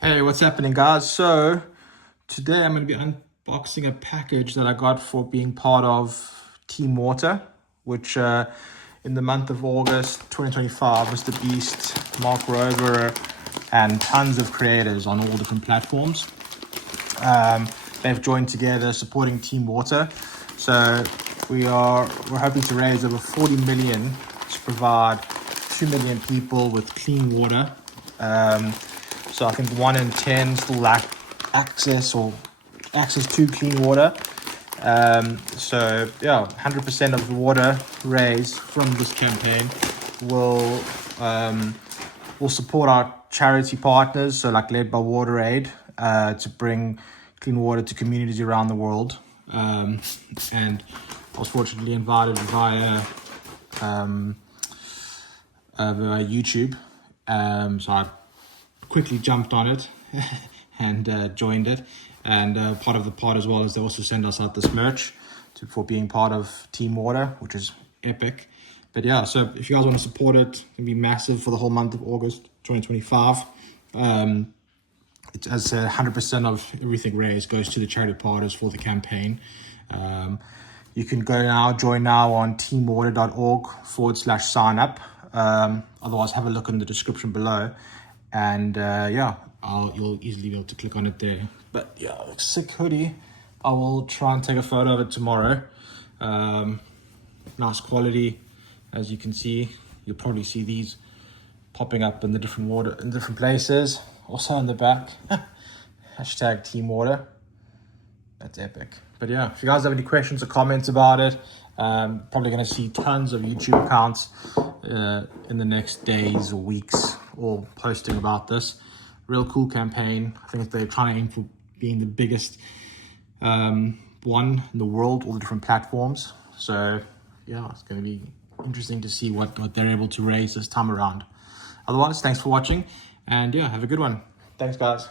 Hey, what's happening, guys? So today I'm going to be unboxing a package that I got for being part of Team Water, which in the month of August 2025, Mr. Beast, Mark Rober, and tons of creators on all different platforms. They've joined together supporting Team Water. So we're hoping to raise over 40 million to provide 2 million people with clean water. So I think 1 in 10 still lack access to clean water. So yeah, 100% of the water raised from this campaign will support our charity partners, so like led by WaterAid, to bring clean water to communities around the world. And I was fortunately invited via YouTube. So I quickly jumped on it and joined it. And part of the pod as well is they also send us out this merch for being part of Team Water, which is epic. But yeah, so if you guys want to support it, it's going to be massive for the whole month of August 2025. It's as 100% of everything raised goes to the charity partners for the campaign. You can join now on teamwater.org/sign up. Otherwise, have a look in the description below. And you'll easily be able to click on it there. But yeah, sick hoodie. I will try and take a photo of it tomorrow. Nice quality, as you can see. You'll probably see these popping up in the different places. Also on the back, hashtag Team Water. That's epic. But yeah, if you guys have any questions or comments about it, probably going to see tons of YouTube accounts in the next days or weeks all posting about this. Real cool campaign. I think they're trying to aim for being the biggest one in the world, all the different platforms. So yeah, it's going to be interesting to see what they're able to raise this time around. Otherwise, thanks for watching, and yeah, have a good one. Thanks, guys.